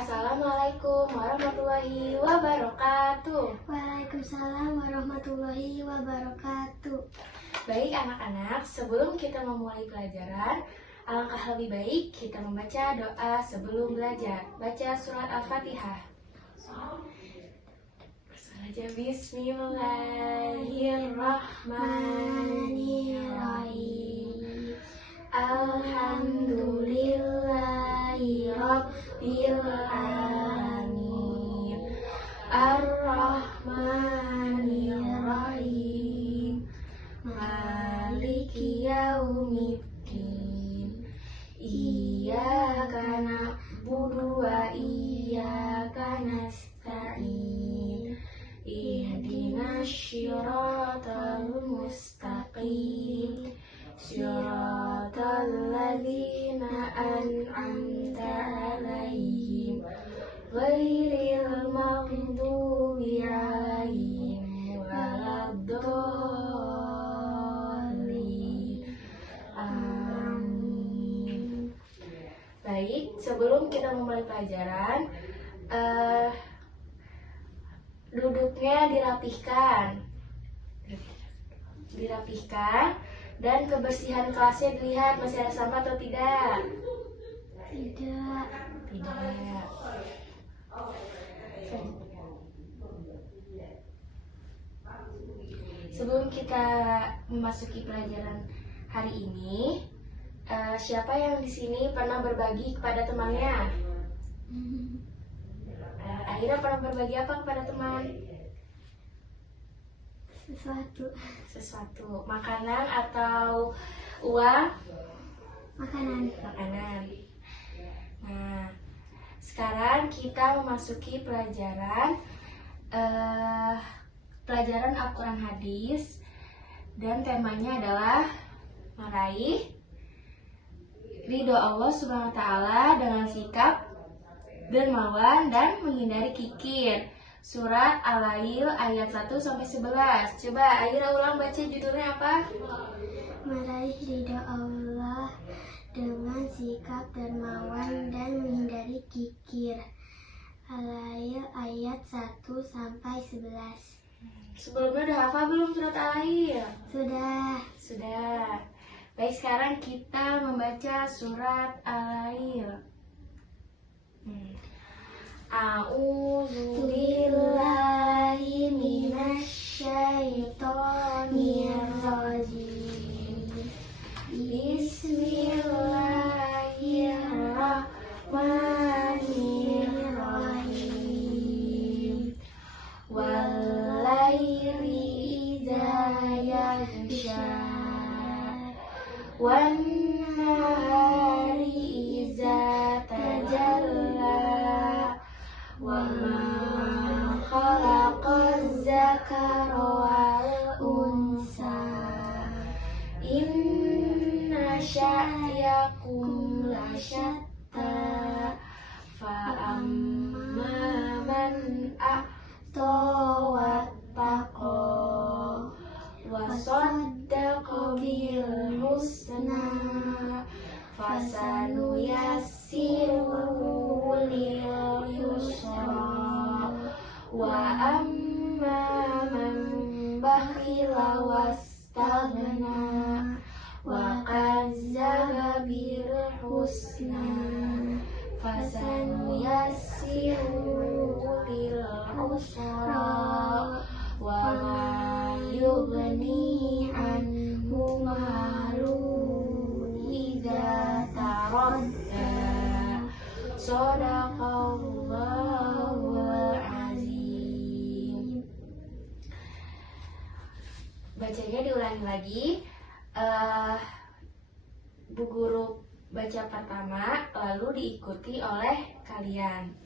Assalamualaikum warahmatullahi wabarakatuh. Waalaikumsalam warahmatullahi wabarakatuh. Baik anak-anak, sebelum kita memulai pelajaran, alangkah lebih baik kita membaca doa sebelum belajar. Baca surat Al-Fatihah. Bismillahirrahmanirrahim. Alhamdulillahi Rabbil Alamin. Ar-Rahmanir-Rahim. Maliki Yaumiddin. Iyyaka na'budu wa iyyaka nasta'in. Ihdinas syiratal mustaqim. Syiratal ladzina an'amta 'alaihim ghairil maghdubi 'alaihim waladdallin. Amin. Baik, sebelum kita memulai pelajaran, duduknya dirapihkan dan kebersihan kelasnya dilihat masih ada sampah atau tidak. Tidak. Sebelum kita memasuki pelajaran hari ini, siapa yang di sini pernah berbagi kepada temannya? Akhirnya pernah berbagi apa kepada teman? Sesuatu. Makanan atau uang? Makanan. Nah, sekarang kita memasuki pelajaran Al-Quran Hadis, dan temanya adalah meraih ridho Allah Subhanahu wa Ta'ala dengan sikap dermawan dan menghindari kikir. Surat Al-Lail ayat 1-11. Coba Aira ulang baca judulnya apa? Meraih ridho Allah dengan sikap dermawan dan menghindari kikir. Al-Lail ayat 1-11. Sebelumnya udah hafal belum surat Al-Lail? Sudah. Baik, sekarang kita membaca surat Al-Lail. A'udzu billahi minasyaitonir rajim. Bismillahirrahmanirrahim. Wal-laili idza yaghsha. Wan-nahari idza tajalla. Wa ma khalaqaz zakara wal unsa. Inna sya'yakum lasyatta. Fa amma man a'ta wattaqa wa saddaqa bil husna fasanuyassiruhu lil yusra. Wa amma man bakhila wastaghna wa kazzaba bil husna fasanuyassiruhu lil usra. Wa ma yughni anhu maluhu idza taradda. Shadaqallahul azim. Bacanya diulangi lagi. Bu guru baca pertama, lalu diikuti oleh kalian.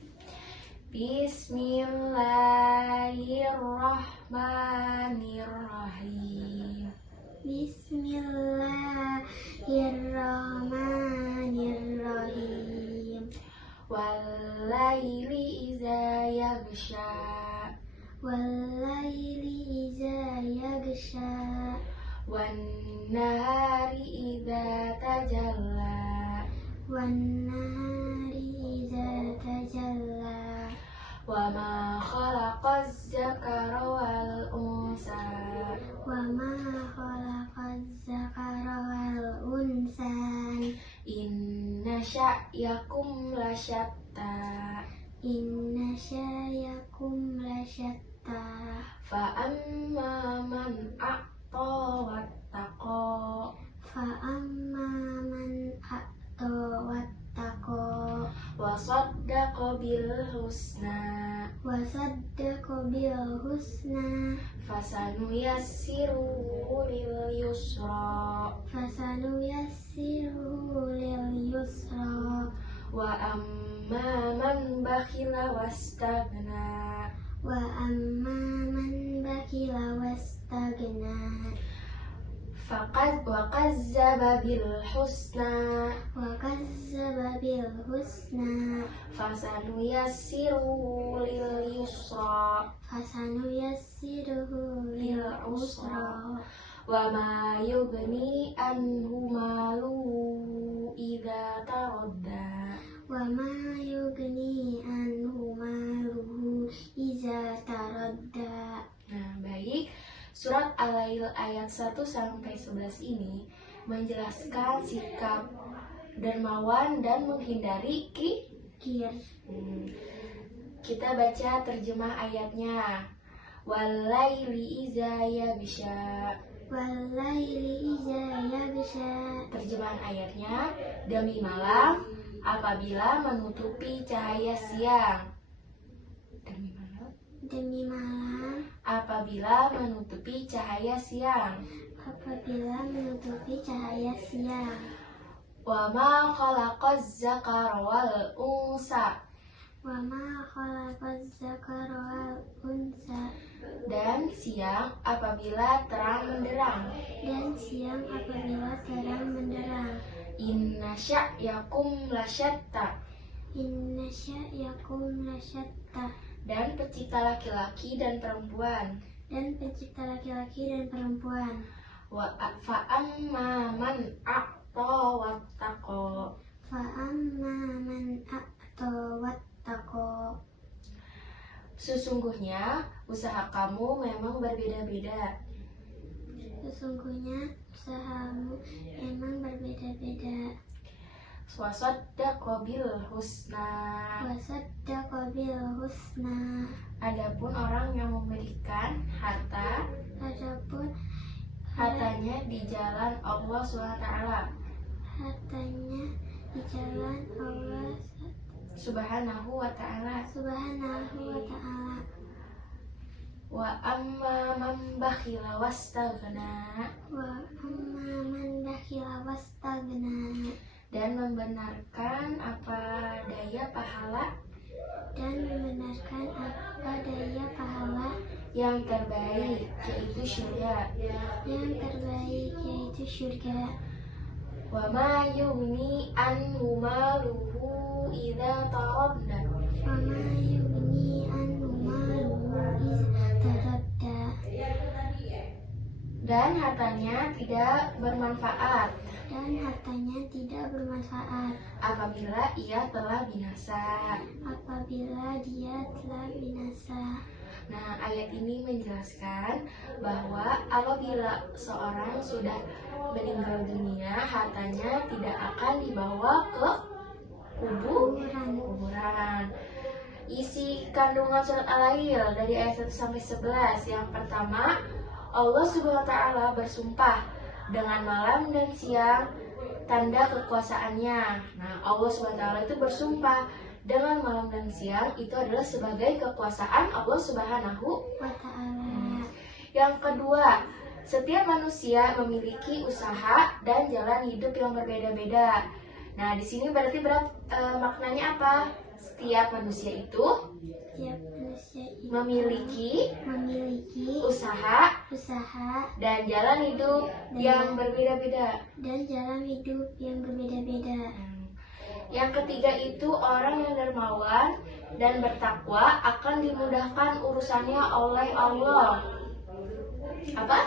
Bismillahirrahmanirrahim. Bismillahirrahmanirrahim. Wal-laili idza yaghsha. Wal-laili idza yaghsha. Wan-nahari idza tajalla. Wan-nahari idza tajalla. Wa ma khalaqaz zakara wal unsa. Wa ma khalaqaz zakara wal unsa. Inna sya'yakum lasyatta. Inna sya'yakum lasyatta. Fa amma man a'ta wattaqa. Fa amma man a'ta wattaqa. Wa saddaqa bil husna. Wa saddaqa bil husna. Fasanuyassiruhu lil yusra. Fasanuyassiruhu lil yusra. Wa amma man bakhila wastagna. Wa amma man bakhila wastagna. Wa kazzaba bil husna. Wa kazzaba bil husna. Fasanuyassiruhu lil yusra. Fasanuyassiruhu lil usra. Wa ma yughni anhu maluhu idza taradda. Wa ma yughni anhu maluhu iza taradda. Nah, baik. Surat Al-Lail ayat 1 sampai 11 ini menjelaskan sikap dermawan dan menghindari Kir. Kita baca terjemah ayatnya. Wal-laili iza yaghsha. Wal-laili iza yaghsha. Terjemahan ayatnya, demi malam apabila menutupi cahaya siang. Demi malam Demi malam apabila menutupi cahaya siang. apabila menutupi cahaya siang. Wa ma khalaqaz zakara wal unsa. Wa ma khalaqaz zakara wal unsa. Dan siang apabila terang menderang. Dan siang apabila terang menderang. Inna sya'yakum lasyatta. Inna sya'yakum lasyatta. Dan pencipta laki-laki dan perempuan. Dan pencipta laki-laki dan perempuan. Fa amma man a'ta wattaqa. Fa amma man a'ta wattaqa. Sesungguhnya usaha kamu memang berbeda-beda. Sesungguhnya usahamu memang berbeda-beda. Wasaddaqa bil husna. Wasaddaqa bil husna. Adapun orang yang memberikan Adapun hartanya di jalan Allah SWT. hartanya di jalan Allah Subhanahu wa ta'ala. Subhanahu wa ta'ala. Wa amma man bakhila wastaghna. Wa amma man bakhila wastagna. Dan membenarkan apa daya pahala Dan membenarkan apa daya pahala yang terbaik, yaitu surga. yang terbaik, yaitu surga. Wa ma yughni anhu maluhu idza taradda. Wa ma yughni anhu maluhu idza taradda. Dan hartanya tidak bermanfaat Dan hartanya tidak bermanfaat apabila ia telah binasa. apabila dia telah binasa. Nah, ayat ini menjelaskan bahwa apabila seorang sudah meninggal dunia, hartanya tidak akan dibawa ke kuburan. Isi kandungan surat Al-Lail dari ayat 1 sampai 11. Yang pertama, Allah Subhanahu wa taala bersumpah dengan malam dan siang, tanda kekuasaannya. Nah, Allah Subhanahu wa taala itu bersumpah dengan malam dan siang, itu adalah sebagai kekuasaan Allah Subhanahu Wa ta'ala. Yang kedua, setiap manusia memiliki usaha dan jalan hidup yang berbeda-beda. Nah, di sini berarti maknanya apa? Setiap manusia itu Setiap manusia itu memiliki usaha dan jalan hidup yang berbeda-beda. dan jalan hidup yang berbeda-beda. Yang ketiga itu orang yang dermawan dan bertakwa akan dimudahkan urusannya oleh Allah. Apa?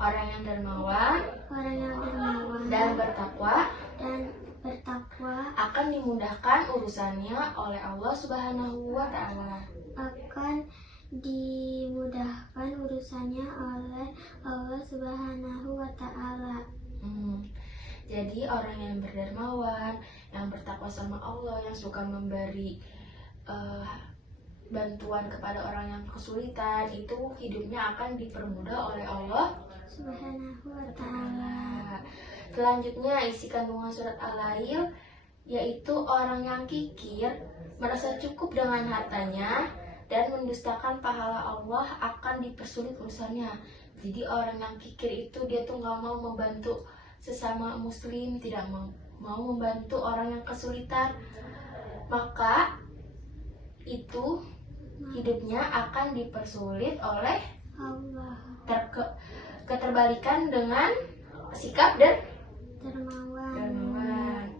Orang yang dermawan Orang yang dermawan dan bertakwa dan bertakwa akan dimudahkan urusannya oleh Allah Subhanahu wa Ta'ala. akan dimudahkan urusannya oleh Allah Subhanahu wa Ta'ala. Jadi orang yang berdermawan, yang bertakwa sama Allah, yang suka memberi bantuan kepada orang yang kesulitan, itu hidupnya akan dipermudah oleh Allah Subhanahu wa Ta'ala. Selanjutnya isi kandungan surat Al-Lail yaitu orang yang kikir, merasa cukup dengan hartanya dan mendustakan pahala Allah akan dipersulit urusannya. Jadi orang yang kikir itu dia tuh nggak mau membantu sesama muslim, tidak mau membantu orang yang kesulitan, maka itu hidupnya akan dipersulit oleh Allah. Keterbalikan dengan sikap dermawan.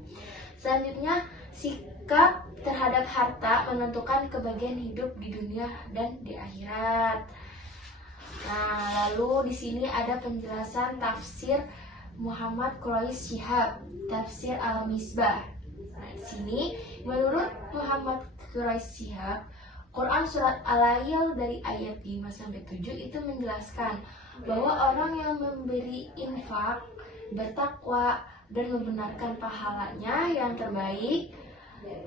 Selanjutnya, sikap terhadap harta menentukan kebahagiaan hidup di dunia dan di akhirat. Nah, lalu di sini ada penjelasan tafsir Muhammad Quraish Shihab, tafsir Al-Misbah. Nah, di sini menurut Muhammad Quraish Shihab, Quran surat Al-Lail dari ayat 5 sampai 7 itu menjelaskan bahwa orang yang memberi infak, bertakwa dan membenarkan pahalanya yang terbaik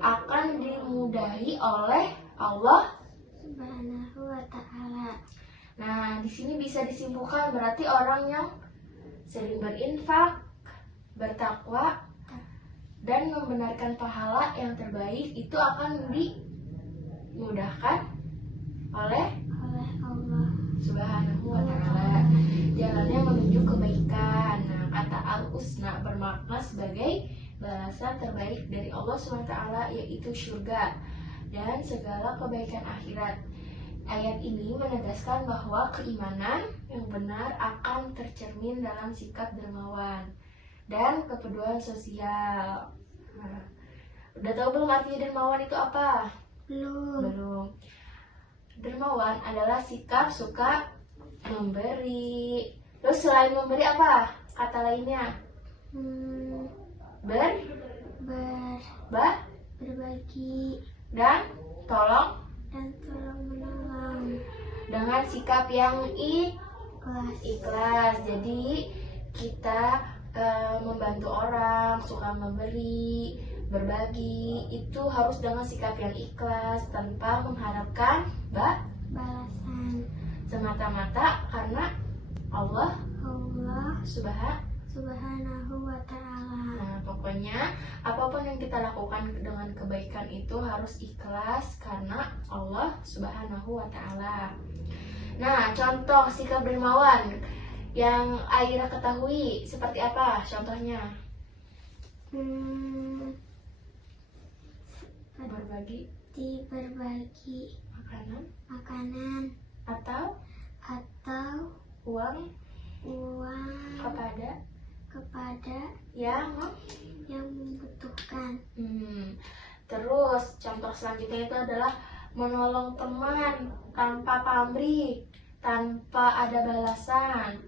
akan dimudahi oleh Allah Subhanahu wa Ta'ala. Nah, di sini bisa disimpulkan berarti orang yang sering berinfak, bertakwa dan membenarkan pahala yang terbaik itu akan dimudahkan oleh Allah Subhanahu wa Ta'ala. Jalannya menuju kebaikan. Nah, kata al-husna bermakna sebagai balasan terbaik dari Allah Subhanahu wa Ta'ala, yaitu surga dan segala kebaikan akhirat. Ayat ini menegaskan bahwa keimanan yang benar akan tercermin dalam sikap dermawan dan kepedulian sosial. Nah, udah tahu belum artinya dermawan itu apa? Belum. Dermawan adalah sikap suka memberi. Terus selain memberi apa? Kata lainnya? Berbagi dan tolong menolong dengan sikap yang ikhlas. Jadi kita membantu orang, suka memberi, berbagi itu harus dengan sikap yang ikhlas tanpa mengharapkan balasan, semata-mata karena Allah Subhanahu wa Ta'ala. Nah, pokoknya apapun yang kita lakukan dengan kebaikan itu harus ikhlas karena Allah Subhanahu wa Ta'ala. Nah, contoh sikap dermawan yang Aira ketahui seperti apa contohnya? Berbagi makanan atau uang kepada yang membutuhkan. Terus contoh selanjutnya itu adalah menolong teman tanpa pamrih, tanpa ada balasan.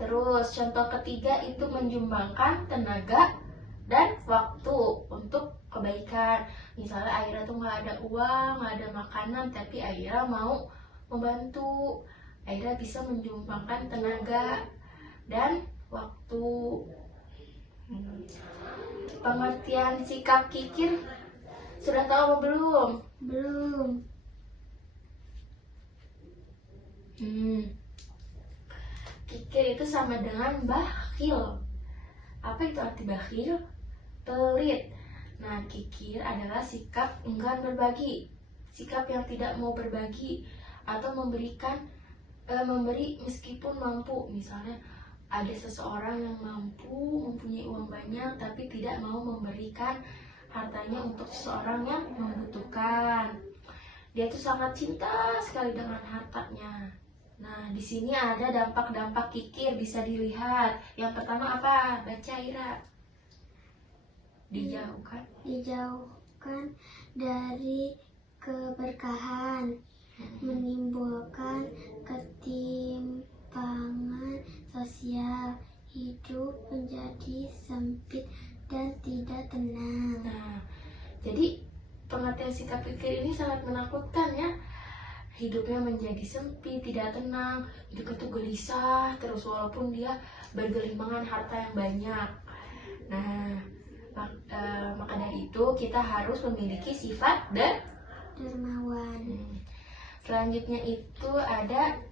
Terus contoh ketiga itu menyumbangkan tenaga dan waktu untuk kebaikan. Misalnya Aira tuh nggak ada uang, nggak ada makanan, tapi Aira mau membantu. Aira bisa menyumbangkan tenaga dan waktu. Pengertian sikap kikir sudah tahu apa belum? Belum. Kikir itu sama dengan bakhil. Apa itu arti bakhil? Pelit. Nah, kikir adalah sikap enggan berbagi, sikap yang tidak mau berbagi atau memberi meskipun mampu. Misalnya ada seseorang yang mempunyai uang banyak tapi tidak mau memberikan hartanya untuk seseorang yang membutuhkan. Dia tuh sangat cinta sekali dengan hartanya. Nah, di sini ada dampak-dampak kikir bisa dilihat. Yang pertama apa? Baca Ira. Dijauhkan dari keberkahan, menimbulkan ketimpangan sosial, hidup menjadi sempit dan tidak tenang. Nah, jadi pengertian sikap fikir ini sangat menakutkan ya. Hidupnya menjadi sempit, tidak tenang, hidupnya tuh gelisah terus walaupun dia bergelimangan harta yang banyak. Nah, maka dari itu kita harus memiliki sifat Dermawan. Selanjutnya itu ada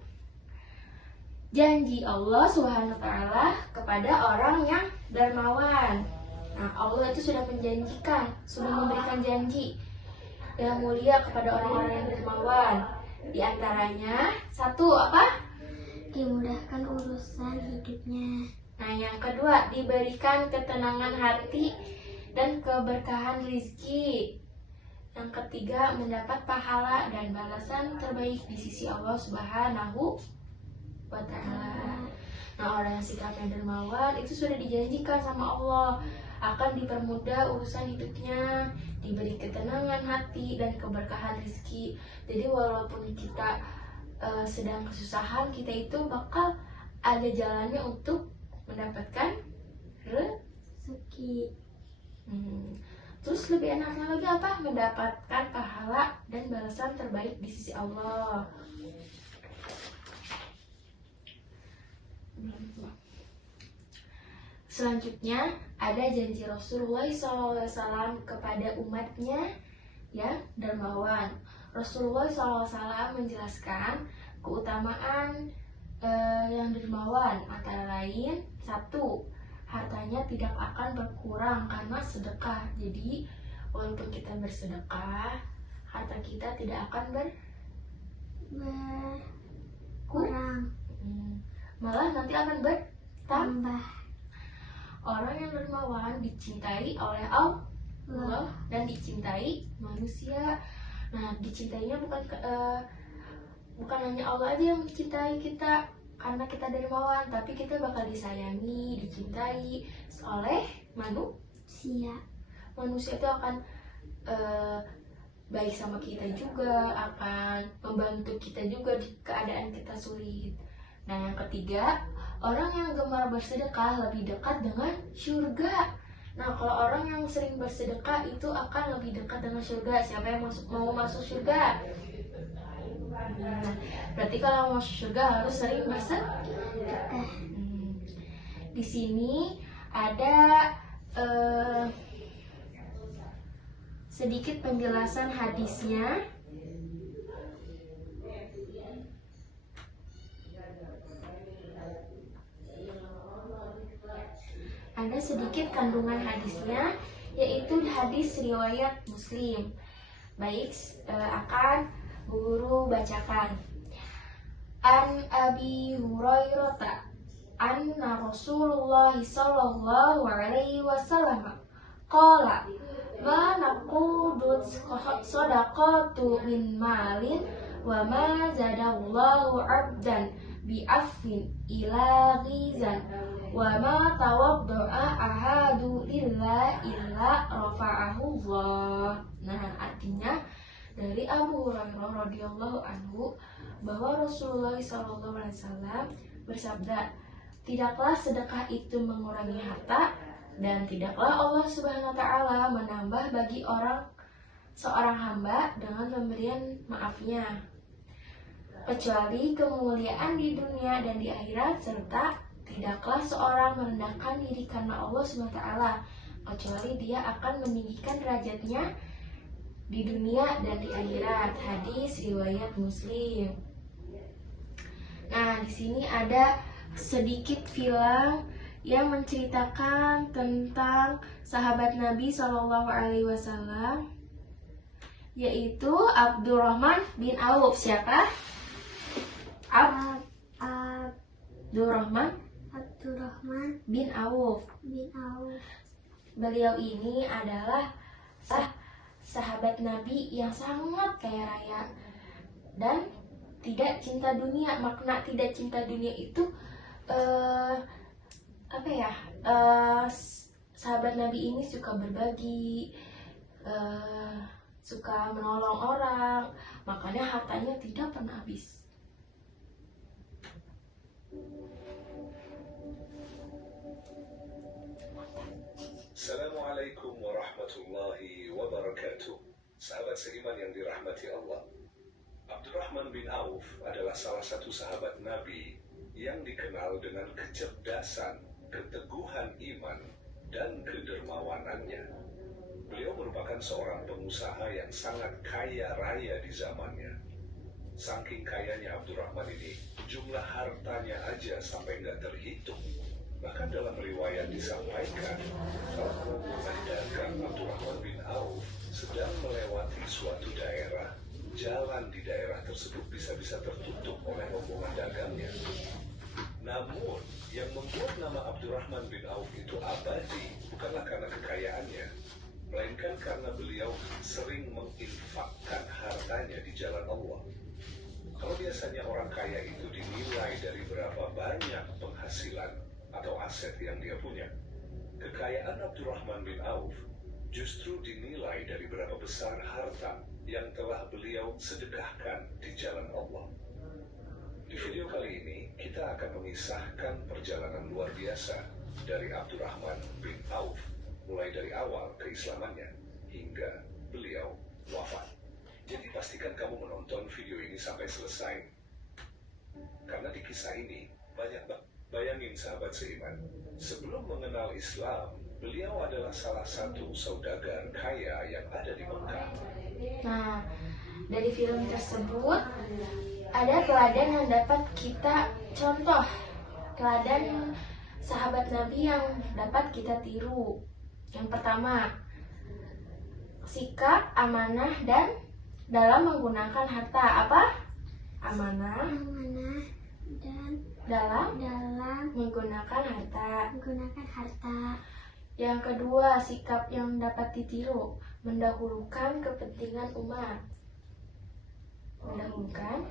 janji Allah Subhanahu wa taala kepada orang yang dermawan. Nah, Allah itu sudah menjanjikan, sudah memberikan janji yang mulia kepada orang-orang yang dermawan. Di antaranya satu apa? Dimudahkan urusan hidupnya. Nah, yang kedua diberikan ketenangan hati dan keberkahan rizki. Yang ketiga mendapat pahala dan balasan terbaik di sisi Allah Subhanahu wa taala. Nah, orang yang sikapnya dermawan itu sudah dijanjikan sama Allah akan dipermudah urusan hidupnya, diberi ketenangan hati dan keberkahan rezeki. Jadi walaupun kita sedang kesusahan, kita itu bakal ada jalannya untuk mendapatkan Rezeki. Terus lebih enaknya lagi apa? Mendapatkan pahala dan balasan terbaik di sisi Allah. Selanjutnya ada janji Rasulullah SAW kepada umatnya ya dermawan. Rasulullah SAW menjelaskan keutamaan yang dermawan, antara lain satu, hartanya tidak akan berkurang karena sedekah. Jadi walaupun kita bersedekah, harta kita tidak akan Berkurang. malah nanti akan bertambah. Tambah. Orang yang dermawan dicintai oleh Allah dan dicintai manusia. Nah, dicintainya bukan hanya Allah aja yang mencintai kita karena kita dermawan, tapi kita bakal disayangi, dicintai oleh manusia. Manusia itu akan baik sama kita juga, akan membantu kita juga di keadaan kita sulit. Nah, yang ketiga, orang yang gemar bersedekah lebih dekat dengan surga. Nah, kalau orang yang sering bersedekah itu akan lebih dekat dengan surga. Siapa yang mau masuk surga? Nah, berarti kalau mau masuk surga harus sering bersedekah. Di sini ada sedikit penjelasan hadisnya. Ada sedikit kandungan hadisnya, yaitu hadis riwayat Muslim. Baik, akan guru bacakan. An Abi Hurairah anna Rasulullah sallallahu alaihi wasallam qala ma naqudut sadaqatu min malin wa ma zadallahu 'abdan bi affin ila ghizan wa ma tawadda'a ahadu illa rafa'ahu Allah. Nah, artinya dari Abu Hurairah radhiyallahu anhu bahwa Rasulullah SAW bersabda, tidaklah sedekah itu mengurangi harta dan tidaklah Allah Subhanahu wa taala menambah bagi seorang hamba dengan pemberian maafnya, kecuali kemuliaan di dunia dan di akhirat, serta tidaklah seorang merendahkan diri karena Allah Subhanahu wa taala, kecuali dia akan meninggikan derajatnya di dunia dan di akhirat. Hadis riwayat Muslim. Nah, di sini ada sedikit film yang menceritakan tentang sahabat Nabi Shallallahu Alaihi Wasallam, yaitu Abdurrahman bin Auf. Siapa? Abdurrahman bin Auf. Beliau ini adalah sahabat Nabi yang sangat kaya raya dan tidak cinta dunia. Makna tidak cinta dunia itu sahabat Nabi ini suka berbagi, suka menolong orang, makanya hartanya tidak pernah habis. Assalamualaikum warahmatullahi wabarakatuh. Sahabat seiman yang dirahmati Allah. Abdurrahman bin Auf adalah salah satu sahabat Nabi yang dikenal dengan kecerdasan, keteguhan iman, dan kedermawanannya. Beliau merupakan seorang pengusaha yang sangat kaya raya di zamannya. Saking kayanya Abdurrahman ini, jumlah hartanya aja sampai nggak terhitung. Bahkan dalam riwayat disampaikan, kalau rombongan dagang Abdurrahman bin Auf sedang melewati suatu daerah, jalan di daerah tersebut bisa-bisa tertutup oleh rombongan dagangnya. Namun, yang membuat nama Abdurrahman bin Auf itu abadi bukanlah karena kekayaannya, melainkan karena beliau sering menginfakkan hartanya di jalan Allah. Kalau biasanya orang kaya itu dinilai dari berapa banyak penghasilan atau aset yang dia punya, kekayaan Abdurrahman bin Auf justru dinilai dari berapa besar harta yang telah beliau sedekahkan di jalan Allah. Di video kali ini, kita akan mengisahkan perjalanan luar biasa dari Abdurrahman bin Auf, mulai dari awal keislamannya hingga beliau wafat. Jadi pastikan kamu menonton video ini sampai selesai. Karena di kisah ini, banyak bayangin sahabat seiman, sebelum mengenal Islam, beliau adalah salah satu saudagar kaya yang ada di Mekah. Nah, dari film tersebut ada teladan yang dapat kita contoh, teladan sahabat Nabi yang dapat kita tiru. Yang pertama, sikap amanah dan dalam menggunakan harta. Apa? Amanah dan dalam dalam menggunakan harta. menggunakan harta. Yang kedua, sikap yang dapat ditiru, mendahulukan kepentingan umat. Mendahulukan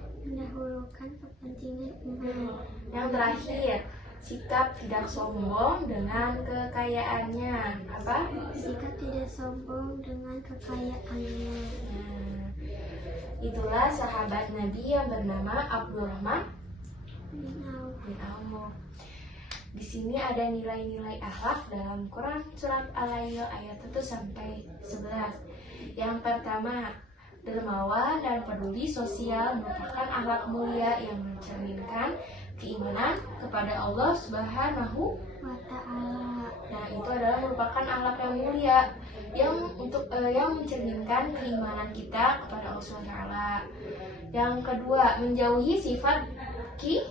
kepentingan umat. Yang terakhir, sikap tidak sombong dengan kekayaannya. Apa? Sikap tidak sombong dengan kekayaannya. Nah, itulah sahabat Nabi yang bernama Abdurrahman bin Auf. bin Auf. Di sini ada nilai-nilai akhlak dalam Quran surat Al-Lail ayat 1 sampai 11. Yang pertama, dermawan dan peduli sosial merupakan akhlak mulia yang mencerminkan keimanan kepada Allah Subhanahu Wa ta'ala. Nah, itu adalah merupakan akhlak yang mulia yang mencerminkan keimanan kita kepada Allah Subhanahu wa taala. Yang kedua, menjauhi sifat kir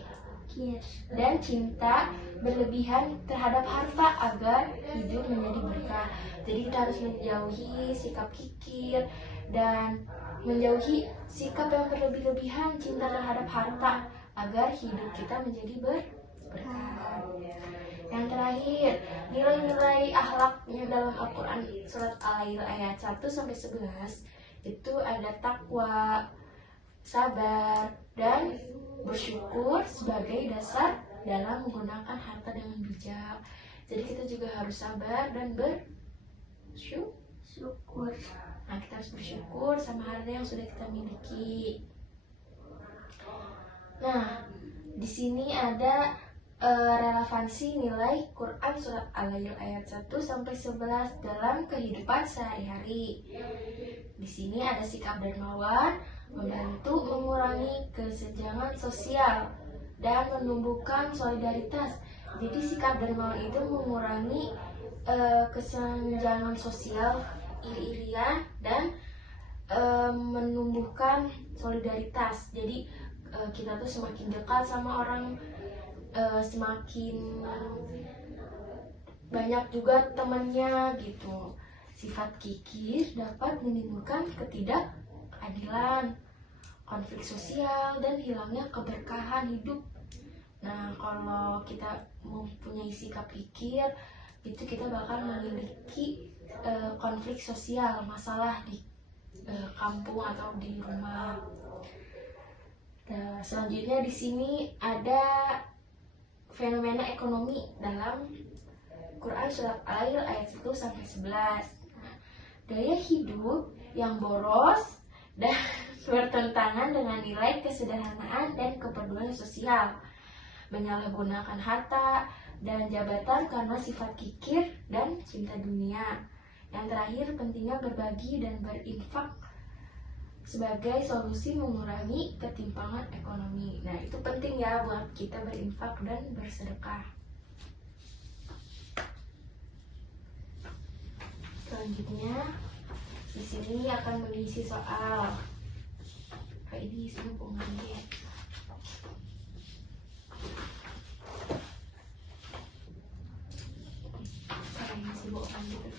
dan cinta berlebihan terhadap harta agar hidup menjadi berkah. Jadi kita harus menjauhi sikap kikir dan menjauhi sikap yang berlebih-lebihan cinta terhadap harta agar hidup kita menjadi berkah. Yang terakhir, nilai-nilai akhlaknya dalam Al-Quran surat Al-Lail ayat 1 sampai 11 itu ada takwa, sabar, dan bersyukur sebagai dasar dalam menggunakan harta dengan bijak. Jadi kita juga harus sabar dan Syukur. Nah, kita harus bersyukur sama harta yang sudah kita miliki. Nah, di sini ada relevansi nilai Quran surat Al-Lail ayat 1 sampai 11 dalam kehidupan sehari-hari. Di sini ada sikap dermawan, membantu mengurangi kesenjangan sosial dan menumbuhkan solidaritas. Jadi sikap dermawan itu mengurangi kesenjangan sosial, iri-irian, dan menumbuhkan solidaritas. Jadi kita tuh semakin dekat sama orang, semakin banyak juga temannya gitu. Sifat kikir dapat menimbulkan ketidakadilan, konflik sosial, dan hilangnya keberkahan hidup. Nah, kalau kita mempunyai sikap kikir, itu kita bakal memiliki konflik sosial, masalah di kampung atau di rumah. Nah, selanjutnya di sini ada fenomena ekonomi dalam Quran surat Al-Lail ayat 1 sampai 11. Nah, gaya hidup yang boros dan bertentangan dengan nilai kesederhanaan dan kepedulian sosial, menyalahgunakan harta dan jabatan karena sifat kikir dan cinta dunia. Yang terakhir, pentingnya berbagi dan berinfak sebagai solusi mengurangi ketimpangan ekonomi. Nah, itu penting ya buat kita berinfak dan bersedekah. Selanjutnya, di sini akan mengisi soal. Ini semua pengajian. Saya sibuk gitu.